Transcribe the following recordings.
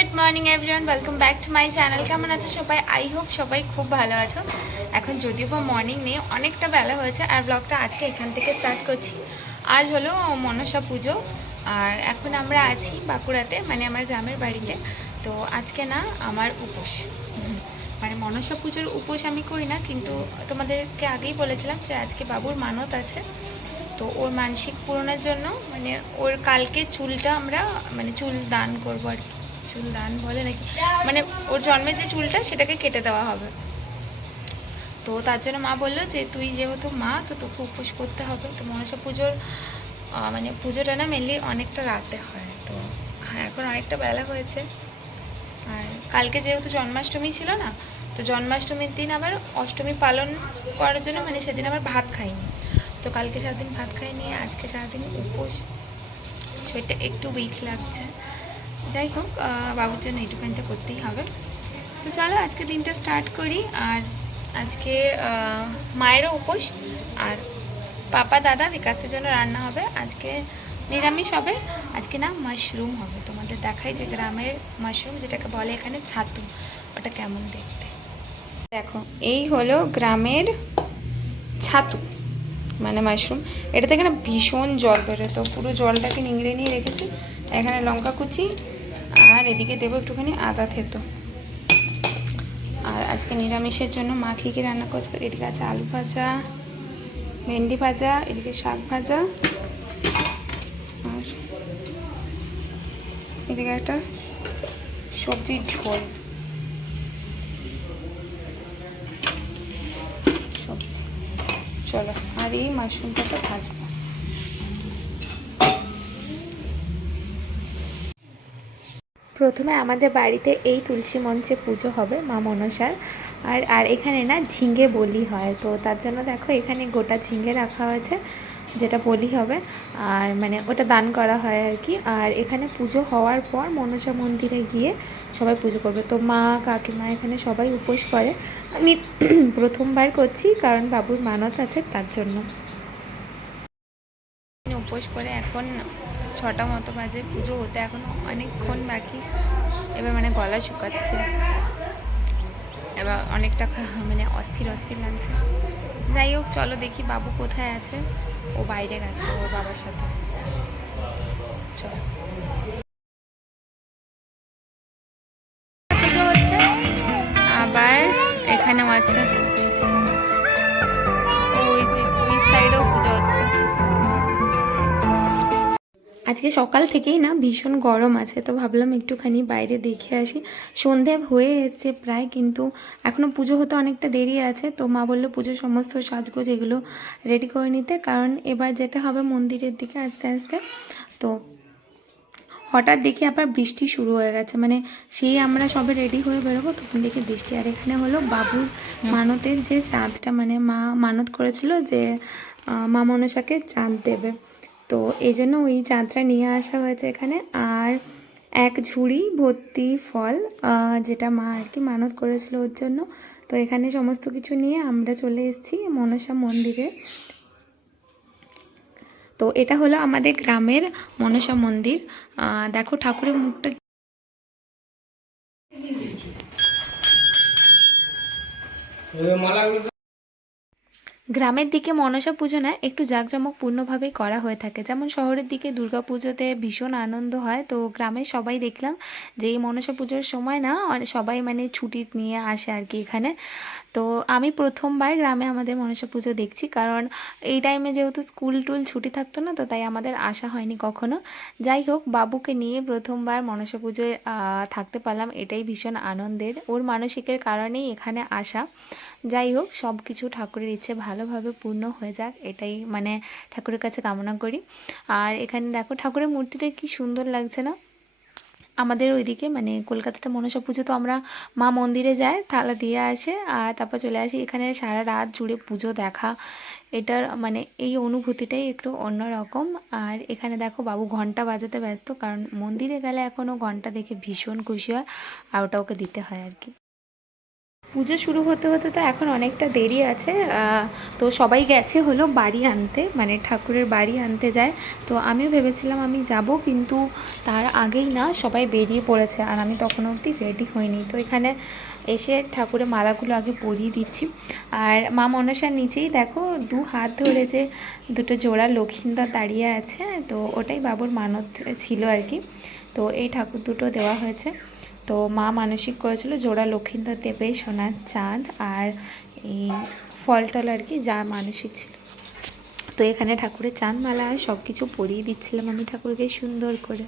Good morning everyone welcome back to my channel কেমন আছো সবাই? আই হোপ সবাই খুব ভালো আছো। এখন যদিও বা মর্নিং নেই, অনেকটা বেলা হয়েছে, আর ব্লগটা আজকে এখান থেকে স্টার্ট করছি। আজ হলো মনসা পুজো, আর এখন আমরা আছি বাঁকুড়াতে মানে আমার গ্রামের বাড়িতে। তো আজকে না আমার উপোস। মানে মনসা পুজোর উপোস আমি করি না, কিন্তু তোমাদেরকে আগেই বলেছিলাম যে আজকে বাবুর মানত আছে। তো ওর মানসিক পূরণের জন্য মানে ওর কালকে চুলটা আমরা মানে চুল দান করব আর কি। চুল দান বলে নাকি? মানে ওর জন্মের যে চুলটা সেটাকে কেটে দেওয়া হবে। তো তার জন্য মা বলল যে, তুই যেহেতু মা, তো তোকে উপোস করতে হবে। তো মনসা পুজোর মানে পুজোটা না মেনলি অনেকটা রাতে হয়। তো হ্যাঁ এখন অনেকটা বেলা হয়েছে। আর কালকে যেহেতু জন্মাষ্টমী ছিল না, তো জন্মাষ্টমীর দিন আবার অষ্টমী পালন করার জন্য মানে সেদিন আবার ভাত খাইনি। তো কালকে সারাদিন ভাত খাইনি, আজকে সারাদিন উপোস। শরীরটা একটু উইক লাগছে। যাই হোক বাবুর জন্য এইটুখানিতে করতেই হবে। তো চলো, আজকে দিনটা স্টার্ট করি। আর আজকে মায়েরও উপোস, আর পাপা, দাদা বিকাশের জন্য রান্না হবে। আজকে নিরামিষ হবে। আজকে না মাশরুম হবে। তোমাদের দেখাই যে গ্রামের মাশরুম যেটাকে বলে এখানে ছাতু। ওটা কেমন দেখতে? দেখো, এই হলো গ্রামের ছাতু মানে মাশরুম এটা থেকে না ভীষণ জল বেরোয়। তো পুরো জলটাকে নিংড়ে নিয়ে রেখেছি। এখানে লঙ্কা কুচি আর এদিকে দেবো একটুখানি আদা থেতো। আর আজকে নিরামিষের জন্য মা কী কী রান্না করছে? এদিকে আছে আলু ভাজা, ভেন্ডি ভাজা, এদিকে শাক ভাজা। আর এদিকে একটা সবজির ঝোল। সবজি। চলো, আর এই মাশরুমটাকে ভাজবো। প্রথমে আমাদের বাড়িতে এই তুলসী মঞ্চে পুজো হবে মা মনসার। আর আর এখানে না ঝিঙ্গে বলি হয়। তো তার জন্য দেখো এখানে গোটা ঝিঙ্গে রাখা হয়েছে, যেটা বলি হবে। আর মানে ওটা দান করা হয় আর কি। আর এখানে পুজো হওয়ার পর মনসা মন্দিরে গিয়ে সবাই পুজো করবে। তো মা, কাকিমা এখানে সবাই উপোস করে। আমি প্রথমবার করছি কারণ বাবুর মানত আছে তার জন্য। উপোস করে এখন ছটা মতো বাজে, পুজো হতে এখনও অনেকক্ষণ বাকি। এবার মানে গলা শুকাচ্ছে। এবার অনেকটা মানে অস্থির অস্থির লাগছে। যাই হোক, চলো দেখি বাবু কোথায় আছে। ও বাইরে গেছে, ওর বাবার সাথে। চলো। আজকে সকাল থেকেই না ভীষণ গরম আছে, তো ভাবলাম একটুখানি বাইরে দেখে আসি। সন্ধে হয়ে এসছে প্রায়, কিন্তু এখনও পুজো হতে অনেকটা দেরি আছে, তো মা বলল পুজোর সমস্ত সাজগোজ এগুলো রেডি করে নিতে, কারণ এবার যেতে হবে মন্দিরের দিকে আস্তে আস্তে। তো হঠাৎ দেখি আবার বৃষ্টি শুরু হয়ে গেছে মানে সেই আমরা সবে রেডি হয়ে বেরোবো, তখন দেখি বৃষ্টি। আর এখানে হলো বাবুর মানতের যে চাঁদটা মানে মা মানত করেছিল যে মা মনসাকে চাঁদ দেবে। তো এই জন্য ওই চাঁদটা নিয়ে আসা হয়েছে এখানে। আর এক ঝুড়ি ভর্তি ফল যেটা মা আর কি মানত করেছিল ওর জন্য। তো এখানে সমস্ত কিছু নিয়ে আমরা চলে এসেছি মনসা মন্দিরে। তো এটা হলো আমাদের গ্রামের মনসা মন্দির। দেখো ঠাকুরের মুখটা গ্রামের দিকে মনসা পুজো না একটু জাঁকজমকপূর্ণভাবেই করা হয়ে থাকে। যেমন শহরের দিকে দুর্গা পুজোতে ভীষণ আনন্দ হয়। তো গ্রামে সবাই দেখলাম যে এই মনসা পুজোর সময় না সবাই মানে ছুটি নিয়ে আসে আর কি এখানে। তো আমি প্রথমবার গ্রামে আমাদের মনসা পুজো দেখছি। কারণ এই টাইমে যেহেতু স্কুল টুল ছুটি থাকতো না, তো তাই আমাদের আসা হয়নি কখনো। যাই হোক, বাবুকে নিয়ে প্রথমবার মনসা পুজোয় থাকতে পারলাম। এটাই ভীষণ আনন্দের। ওর মানসিকের কারণেই এখানে আসা। যাই হোক সব কিছু ঠাকুরের ইচ্ছে ভালোভাবে পূর্ণ হয়ে যাক, এটাই মানে ঠাকুরের কাছে কামনা করি। আর এখানে দেখো, ঠাকুরের মূর্তিটা কি সুন্দর লাগছে না? আমাদের ওইদিকে মানে কলকাতাতে মনসা পুজো তো আমরা মা মন্দিরে যাই, থালা দিয়ে আসে আর তারপর চলে আসি। এখানে সারা রাত জুড়ে পুজো দেখা, এটার মানে এই অনুভূতিটাই একটু অন্যরকম। আর এখানে দেখো, বাবু ঘণ্টা বাজাতে ব্যস্ত, কারণ মন্দিরে গেলে এখনও ঘণ্টা দেখে ভীষণ খুশি হয়, আর ওটা ওকে দিতে হয় আর কি। পুজো শুরু হতে হতে তো এখন অনেকটা দেরি আছে তো সবাই গেছে হলো বাড়ি আনতে মানে ঠাকুরের বাড়ি আনতে যায়। তো আমিও ভেবেছিলাম আমি যাব, কিন্তু তার আগেই না সবাই বেরিয়ে পড়েছে, আর আমি তখন অবধি রেডি হইনি। তো এখানে এসে ঠাকুরের মালাগুলো আগে পরিয়ে দিচ্ছি। আর মা মনসার নিচেই দেখো দু হাত ধরে যে দুটো জোড়া লক্ষিন্দর দাঁড়িয়ে আছে, তো ওটাই বাবুর মানত ছিল আর কি। তো এই ঠাকুর দুটো দেওয়া হয়েছে। তো মা মানসিক করেছিল, জোড়া লক্ষিন্দর দেবে সোনার চাঁদ আর এই ফলটল আর কি যা মানসিক ছিল। তো এখানে ঠাকুরের চাঁদ মালা সব কিছু পরিয়ে দিচ্ছিলাম আমি ঠাকুরকে সুন্দর করে।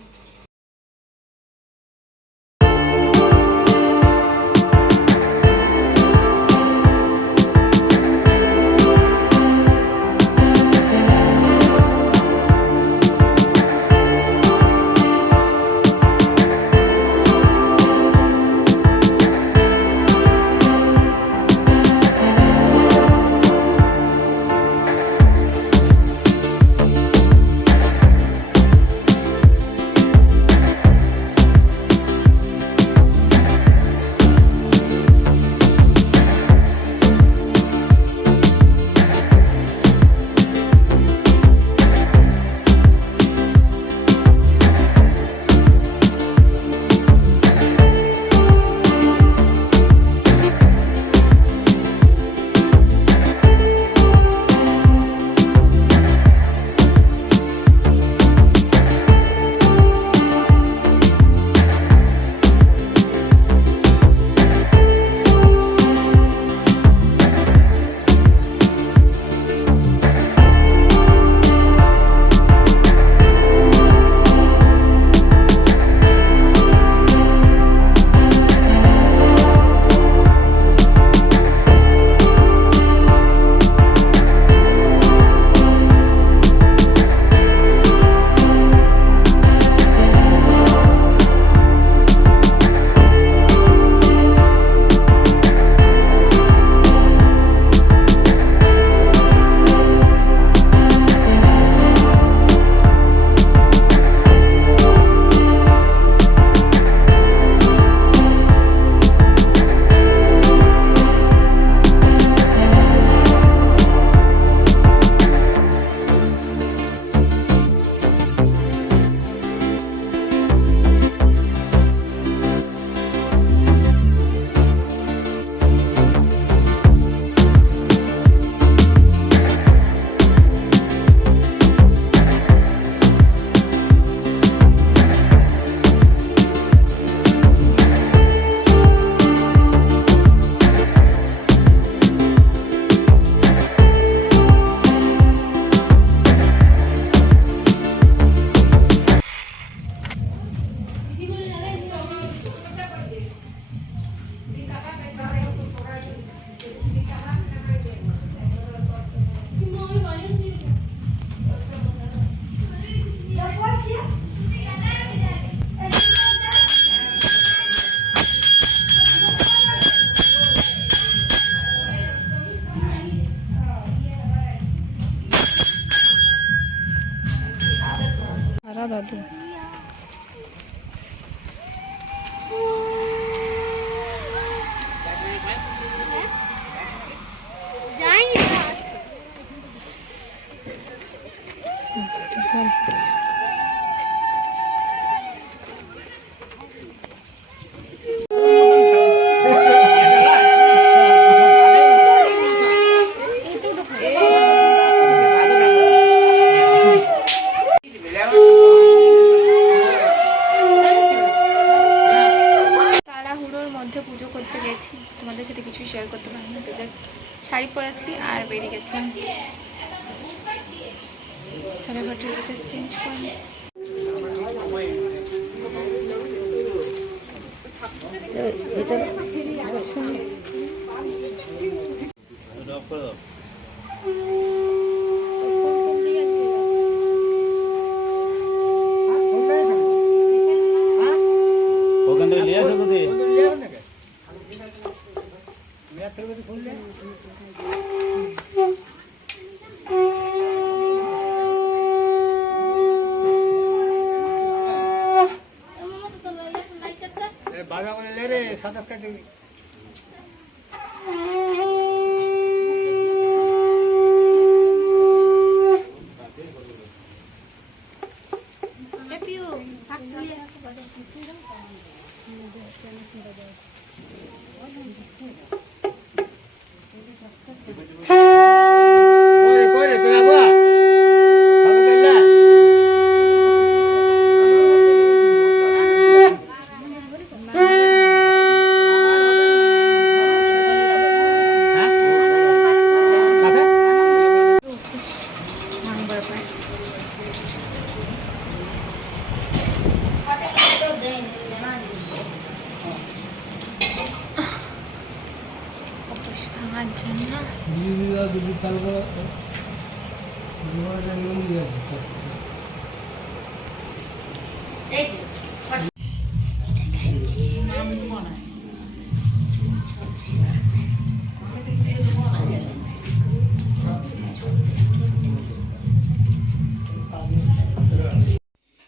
দাদু তাড়াহুড়োর মধ্যে পুজো করতে গেছি তোমাদের সাথে কিছুই শেয়ার করতে পারিনি তো জাস্ট শাড়ি পরেছি আর বেরিয়ে গেছিলাম এবার ড্রেস চেঞ্জ করি। ওখান থেকে নিয়ে আসো যদি বাধা করে লে রে সাতাশ কাটি কই কই রে তোরা বাবা খাবে কেলা হ্যাঁ কাকে উপোস ভাঙার জন্য চাল করে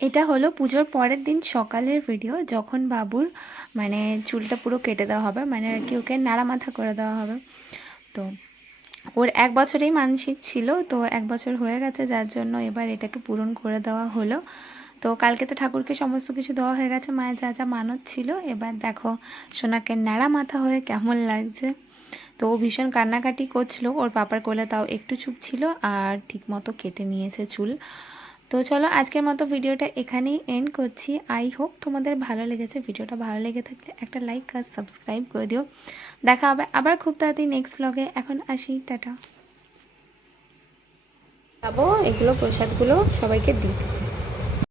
এটা হলো পুজোর পরের দিন সকালের ভিডিও যখন বাবুর মানে চুলটা পুরো কেটে দেওয়া হবে মানে আর কি ওকে নাড়া মাথা করে দেওয়া হবে। তো ওর এক বছরেই মানসিক ছিল, তো এক বছর হয়ে গেছে, যার জন্য এবার এটাকে পূরণ করে দেওয়া হলো। তো কালকে তো ঠাকুরকে সমস্ত কিছু দেওয়া হয়ে গেছে, মায়ের যা যা মানত ছিল। এবার দেখো, সোনাকে ন্যাড়া মাথা হয়ে কেমন লাগছে। তো ও ভীষণ কান্নাকাটি করছিল, ওর পাপার কোলে তাও একটু চুপ ছিল, আর ঠিকমতো কেটে নিয়েছে চুল। তো চলো আজকের মতো ভিডিওটা এখানেই এন্ড করছি। আই হোপ তোমাদের ভালো লেগেছে। ভিডিওটা ভালো লেগে থাকলে একটা লাইক আর সাবস্ক্রাইব করে দিও। দেখা হবে আবার খুব তাড়াতাড়ি নেক্সট ব্লগে এখন আসি, টাটা। যাব এগুলো প্রসাদগুলো সবাইকে দিতে।